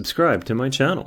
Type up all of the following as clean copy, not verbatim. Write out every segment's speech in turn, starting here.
subscribe to my channel.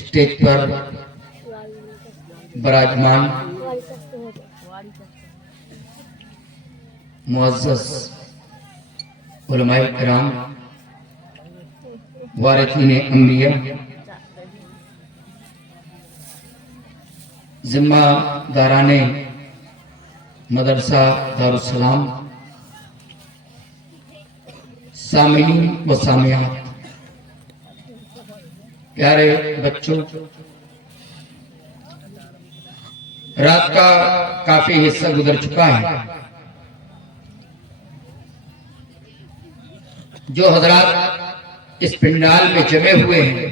Stage पर विराजमान मुअज़्ज़ज़ उलमाए किराम वारिसीने अंबिया जिम्मेदाराने मदरसा दारुस्सलाम सामीन व सामियात, प्यारे बच्चों, रात का काफी हिस्सा गुजर चुका है। जो हजरात इस पंडाल में जमे हुए हैं,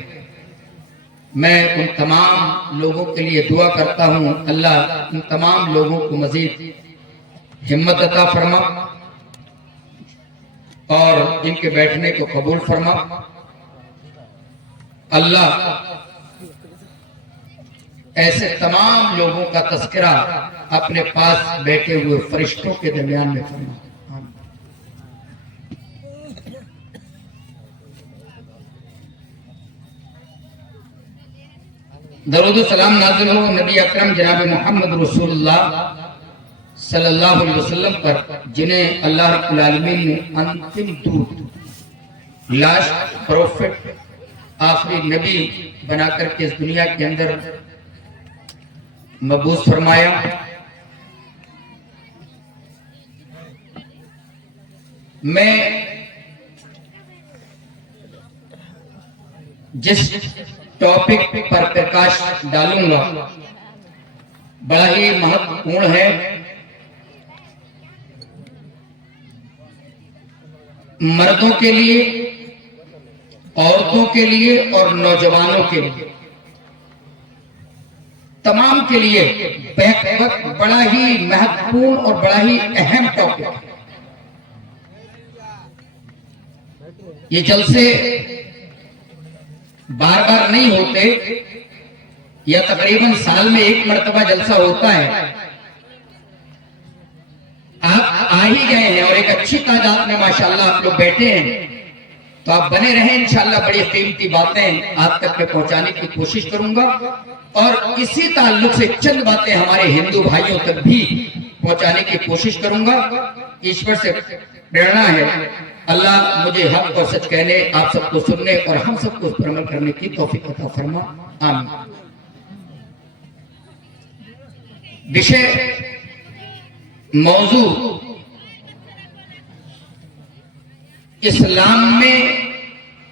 मैं उन तमाम लोगों के लिए दुआ करता हूं, अल्लाह उन तमाम लोगों को मजीद हिम्मत अता फरमा और इनके बैठने को कबूल फरमा। अल्लाह ऐसे तमाम लोगों का तस्करा अपने पास बैठे हुए फरिश्तों के दरमियान में फरमा। दरूद सलाम नाज़िल हो नबी अकरम जनाब मोहम्मद रसूलुल्लाह सल्लल्लाहु अलैहि वसल्लम पर, जिन्हें अल्लाह रब्बुल आलमीन ने अंतिम दूत, लास्ट प्रोफेट, आखिरी नबी बनाकर के इस दुनिया के अंदर मबूस फरमाया। मैं जिस टॉपिक पर प्रकाश डालूंगा बड़ा ही महत्वपूर्ण है। मर्दों के लिए, औरतों के लिए और नौजवानों के लिए, तमाम के लिए बड़ा ही महत्वपूर्ण और बड़ा ही अहम टॉपिक है। ये जलसे बार बार नहीं होते, या तकरीबन साल में एक मर्तबा जलसा होता है। आप आ ही गए हैं और एक अच्छी तादाद में माशाल्लाह आप लोग बैठे हैं, तो आप बने रहें। इंशाल्लाह बड़ी कीमती बातें आप तक के पहुंचाने की कोशिश करूंगा और इसी ताल्लुक से चंद बातें हमारे हिंदू भाइयों तक भी पहुंचाने की कोशिश करूंगा। ईश्वर से प्रेरणा है। अल्लाह मुझे हक और सच कहने, आप सबको सुनने और हम सबको उस पर अमल करने की तौफीक अता फरमा। आमीन। विषय मौजू इस्लाम में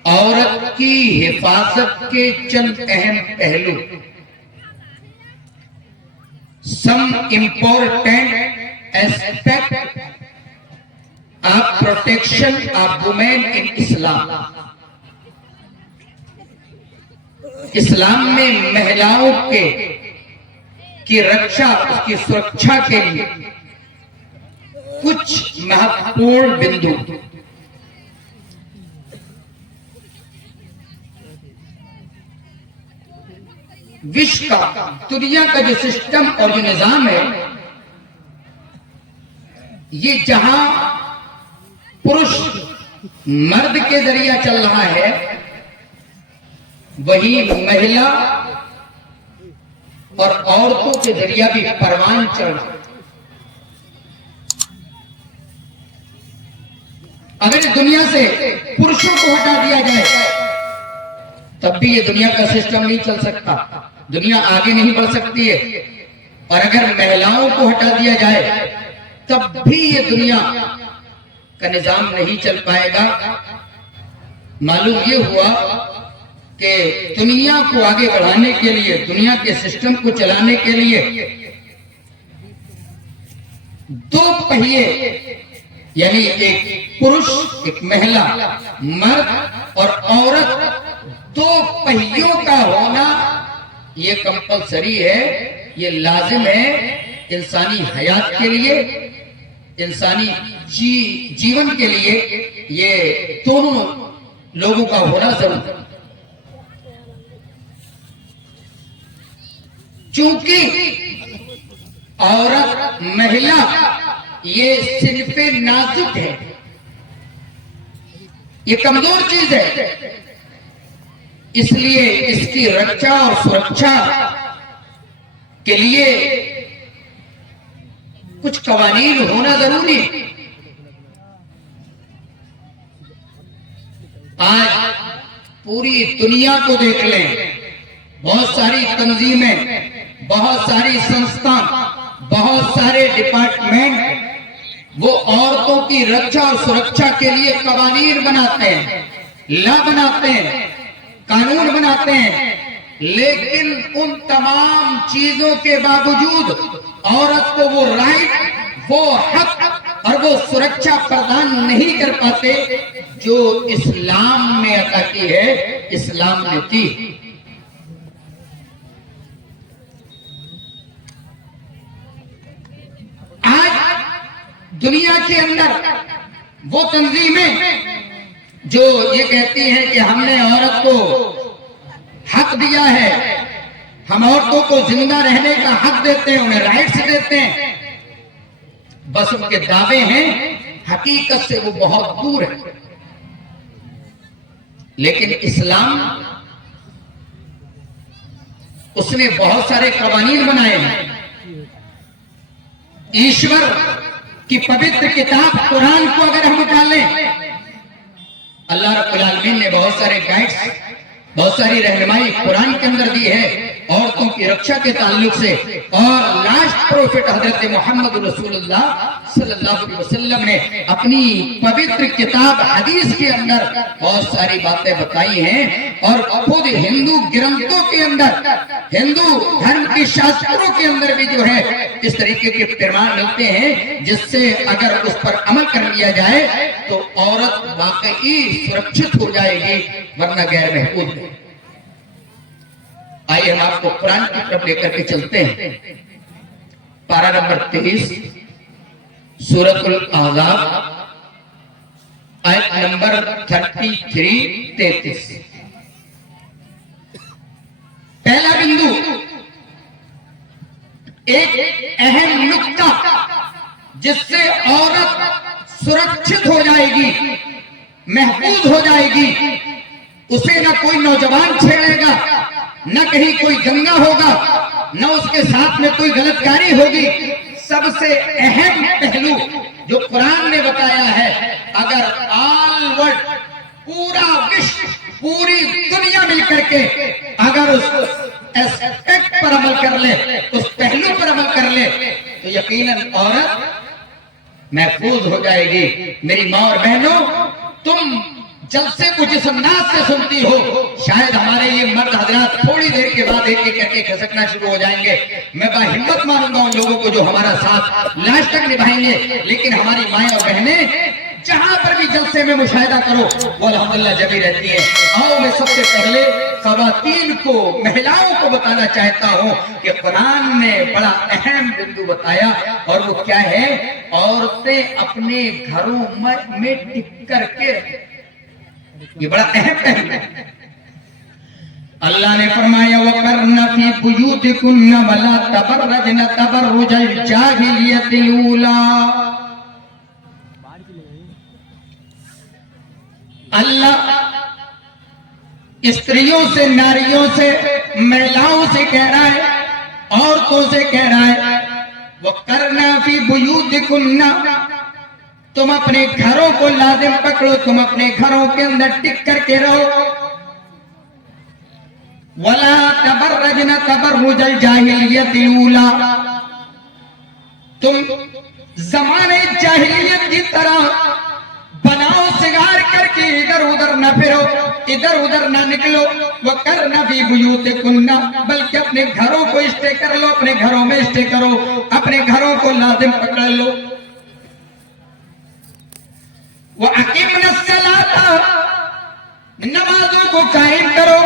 औरत की हिफाजत के चंद अहम पहलू, some important aspect of protection of women in Islam. इस्लाम में महिलाओं की रक्षा, उसकी सुरक्षा के लिए कुछ महत्वपूर्ण बिंदु। विश्व का, दुनिया का जो सिस्टम और जो निजाम है, ये जहां पुरुष मर्द के जरिया चल रहा है, वही महिला और औरतों के जरिया भी परवान चल रहा है। अगर इस दुनिया से पुरुषों को हटा दिया जाए तब भी ये दुनिया का सिस्टम नहीं चल सकता, दुनिया आगे नहीं बढ़ सकती है। और अगर महिलाओं को हटा दिया जाए तब भी ये दुनिया का निजाम नहीं चल पाएगा। मालूम ये हुआ कि दुनिया को आगे बढ़ाने के लिए, दुनिया के सिस्टम को चलाने के लिए दो पहिए, यानी एक पुरुष, एक महिला, मर्द और औरत, दो पहियों का होना ये कंपलसरी है, ये लाजिम है इंसानी हयात के लिए, इंसानी जीवन के लिए। ये दोनों लोगों का होना जरूरी। चूंकि औरत, महिला ये सिर्फ नाजुक है, ये कमजोर चीज है, इसलिए इसकी रक्षा और सुरक्षा के लिए कुछ कवानीन होना जरूरी है। आज पूरी दुनिया को देख लें, बहुत सारी तंजीमें, बहुत सारी संस्था, बहुत सारे डिपार्टमेंट वो औरतों की रक्षा और सुरक्षा के लिए कवानीन बनाते हैं, लॉ बनाते हैं, कानून बनाते हैं, लेकिन उन तमाम चीजों के बावजूद औरत को वो राइट, वो हक और वो सुरक्षा प्रदान नहीं कर पाते जो इस्लाम ने अता की है, इस्लाम ने दी। आज दुनिया के अंदर वो तंजीमें जो ये कहती हैं कि हमने औरत को हक दिया है, हम औरतों को जिंदा रहने का हक देते हैं, उन्हें राइट्स देते हैं, बस उनके दावे हैं, हकीकत से वो बहुत दूर है। लेकिन इस्लाम, उसने बहुत सारे कवानीन बनाए हैं। ईश्वर की पवित्र किताब कुरान को अगर हम उठा लें, अल्लाह रब्बुल आलमीन ने बहुत सारे गाइड्स, बहुत सारी रहनुमाई कुरान के अंदर दी है औरतों की रक्षा के ताल्लुक से। और लास्ट प्रोफेट हजरत मोहम्मद रसूलुल्लाह सल्लल्लाहु अलैहि वसल्लम ने अपनी पवित्र किताब हदीस के अंदर बहुत सारी बातें बताई हैं। और खुद हिंदू ग्रंथों के अंदर, हिंदू धर्म के शास्त्रों के अंदर भी जो है इस तरीके के प्रमाण मिलते हैं, जिससे अगर उस पर अमल कर लिया जाए तो औरत वाकई सुरक्षित हो जाएगी, वरना गैर महफूज है। आइए हम आपको कुरान की तरफ लेकर के चलते हैं। पारा नंबर 23, सूरतुल अहज़ाब, आयत नंबर 33। पहला बिंदु, एक अहम नुक्ता जिससे औरत सुरक्षित हो जाएगी, महफूज हो जाएगी, उसे ना कोई नौजवान छेड़ेगा, न कहीं कोई गंगा होगा, न उसके साथ में कोई गलतकारी होगी। सबसे अहम पहलू जो कुरान ने बताया है, अगर ऑल वर्ल्ड, पूरा विश्व, पूरी दुनिया मिलकर के अगर उस एस्पेक्ट पर अमल कर ले, उस पहलू पर अमल कर ले, तो यकीनन औरत महफूज हो जाएगी। मेरी माँ और बहनों, तुम जलसे को जिस अंदाज से सुनती हो, शायद हमारे ये मर्द हजरात थोड़ी देर के बाद एक एक करके खसकना शुरू हो जाएंगे। मैं बाहिम्मत मानूंगा उन लोगों को जो हमारा साथ लास्ट तक निभाएंगे, लेकिन हमारी माएं और बहनें जहां पर भी जलसे में मुशाहिदा करो वो अल्हम्दुलिल्लाह जबी रहती है। आओ मैं सबसे पहले खवातीन को, महिलाओं को बताना चाहता हूं कि कुरान ने बड़ा अहम बिंदु बताया, और वो क्या है? औरतें अपने घरों में टिक करके, ये बड़ा अहम पहलू है। अल्लाह ने फरमाया वकरना फी बुयूतिकुन्ना वला तबर्रजना तबर्रुजल जाहिलियतिल ऊला। अल्लाह स्त्रियों से, नारियों से, महिलाओं से कह रहा है, औरतों से कह रहा है, वकरना फी बुयूतिकुन्ना, तुम अपने घरों को लाजिम पकड़ो, तुम अपने घरों के अंदर टिक करके रहो। वला तबर्रजना तबर्रुजल जाहिलियतिल ऊला, तुम जमाने जाहिलियत की तरह बनाओ सिगार करके इधर उधर न फिरो, इधर उधर न निकलो। वकरना फी बुयूतिकुन्ना, बल्कि अपने घरों को स्टे कर लो, अपने घरों में स्टे करो, अपने घरों को लाजिम पकड़ लो। वो अकीमनस्सलाता, नमाजों को कायम करो,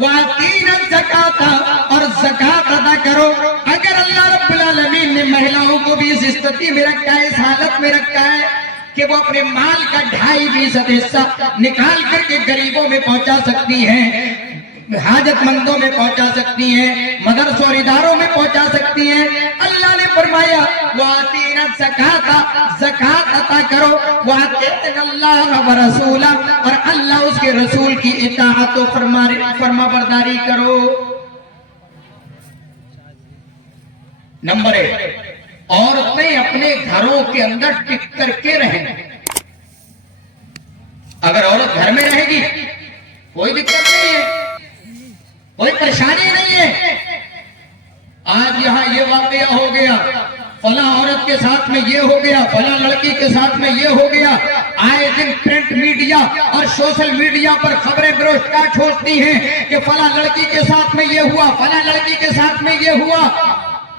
वातीनन ज़काता, और ज़कात अदा करो। अगर अल्लाह रब्बुल आलमीन ने महिलाओं को भी इस स्थिति में रखा है, इस हालत में रखा है कि वो अपने माल का 2.5% हिस्सा निकाल करके गरीबों में पहुंचा सकती हैं, हाजतमंदों में पहुंचा सकती हैं, मदरसों और इदारों में पहुंचा सकती हैं, अल्लाह ने फरमाया वातीना ज़काता, ज़कात अता करो, वातीनल्लाह व रसूला, और अल्लाह उसके रसूल की इताअत और फरमाबरदारी करो। नंबर 1, औरतें अपने घरों के अंदर टिक करके रहें। अगर औरत घर में रहेगी कोई दिक्कत नहीं है, कोई परेशानी नहीं है। आज यहाँ ये वाकया हो गया, फला औरत के साथ में ये हो गया, फला लड़की के साथ में ये हो गया। आए दिन प्रिंट मीडिया और सोशल मीडिया पर खबरें ब्रॉडकास्ट होती हैं कि फला लड़की के साथ में ये हुआ, फला लड़की के साथ में ये हुआ।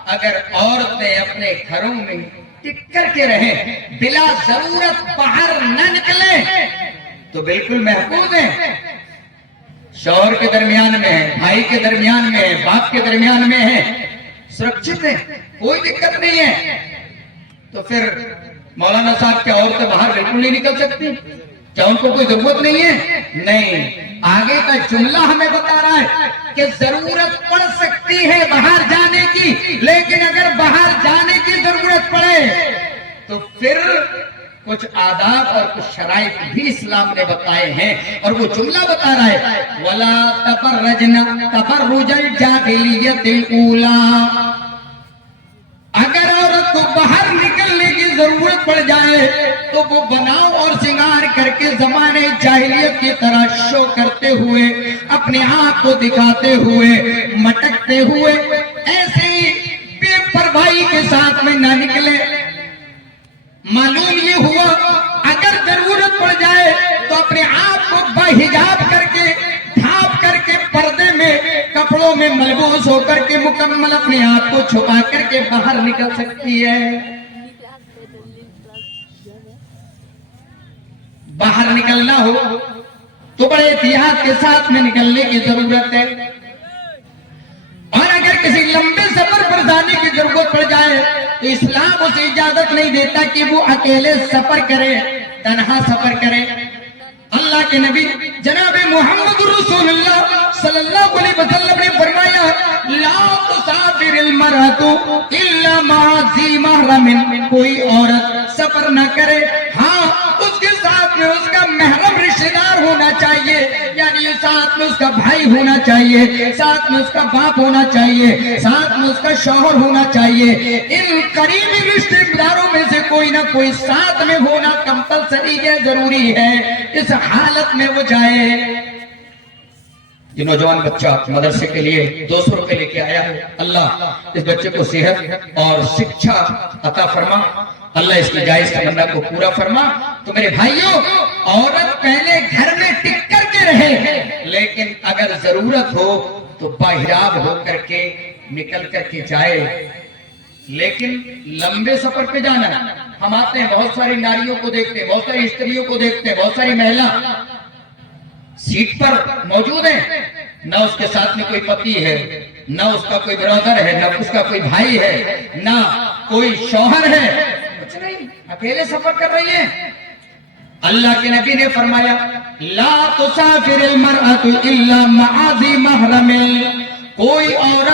अगर औरतें अपने घरों में टिक करके रहें, बिला जरूरत बाहर न निकले, तो बिल्कुल महफूज है। शौहर के दरमियान में है, भाई के दरमियान में है, बाप के दरमियान में है, सुरक्षित है, कोई दिक्कत नहीं है। तो फिर मौलाना साहब क्या औरतें बाहर बिल्कुल नहीं निकल सकती? क्या उनको कोई जरूरत नहीं है? नहीं, आगे का जुमला हमें बता रहा है कि जरूरत पड़ सकती है बाहर जाने की, लेकिन अगर बाहर जाने की जरूरत पड़े तो फिर कुछ आदाब और कुछ शराइत भी इस्लाम ने बताए हैं, और वो जुमला बता रहा है वला तबर्रजना तबर्रुजल जाहिलियतिल ऊला। अगर औरत को बाहर निकलने की जरूरत पड़ जाए तो वो बनाव और श्रृंगार करके जमाने जाहिलियत की तरह शो करते हुए, अपने आप को दिखाते हुए, मटकते हुए ऐसे ही बेपरवाही के साथ में ना निकले। मालूम ये हुआ अगर जरूरत पड़ जाए तो अपने आप को बहिजाब करके, ढांप करके, पर्दे में, कपड़ों में मलबूस होकर के मुकम्मल अपने आप को छुपा करके बाहर निकल सकती है। बाहर निकलना हो तो बड़े एहतियात के साथ में निकलने की जरूरत है। और अगर किसी लंबे सफर पर जाने की जरूरत पड़ जाए तो इस्लाम उसे इजाजत नहीं देता कि वो अकेले सफर करे, तन्हा सफर करे। अल्लाह के नबी जनाब मोहम्मद रसूलुल्लाह सल्लल्लाहु अलैहि वसल्लम ने फरमाया ला तुसाफिरिल मरअतु इल्ला मा'a ज़ी महरमिन, कोई औरत सफर न करे, हाँ उसके साथ में उसका महरम रिश्तेदार होना चाहिए, यानी साथ साथ में उसका भाई होना चाहिए, साथ में उसका बाप होना चाहिए, साथ में उसका शौहर होना चाहिए। इन करीबी रिश्तेदारों में से कोई ना कोई साथ में होना कंपलसरी है, जरूरी है। इस हालत में वो जाए। ये नौजवान बच्चा मदरसे के लिए 200 रुपए लेके आया है। अल्लाह इस बच्चे को सेहत और शिक्षा अता फरमा। अल्लाह इसकी जायज तमन्ना को पूरा फरमा। तो मेरे भाइयों, औरत पहले घर में टिक करके रहे, लेकिन अगर जरूरत हो तो बाहिराब होकर के निकल करके जाए। लेकिन लंबे सफर पे जाना है। हम आते हैं, बहुत सारी नारियों को देखते हैं, बहुत सारी स्त्रियों को देखते हैं, बहुत सारी महिला सीट पर मौजूद है, ना उसके साथ में कोई पति है, ना उसका कोई ब्रदर है, ना उसका कोई भाई है, ना कोई शौहर है, कुछ नहीं, अकेले सफर कर रही है। अल्लाह के नबी ने फरमाया, ला तुसाफिरिल मरअतु इल्ला मअ ज़ी महरम, कोई औरत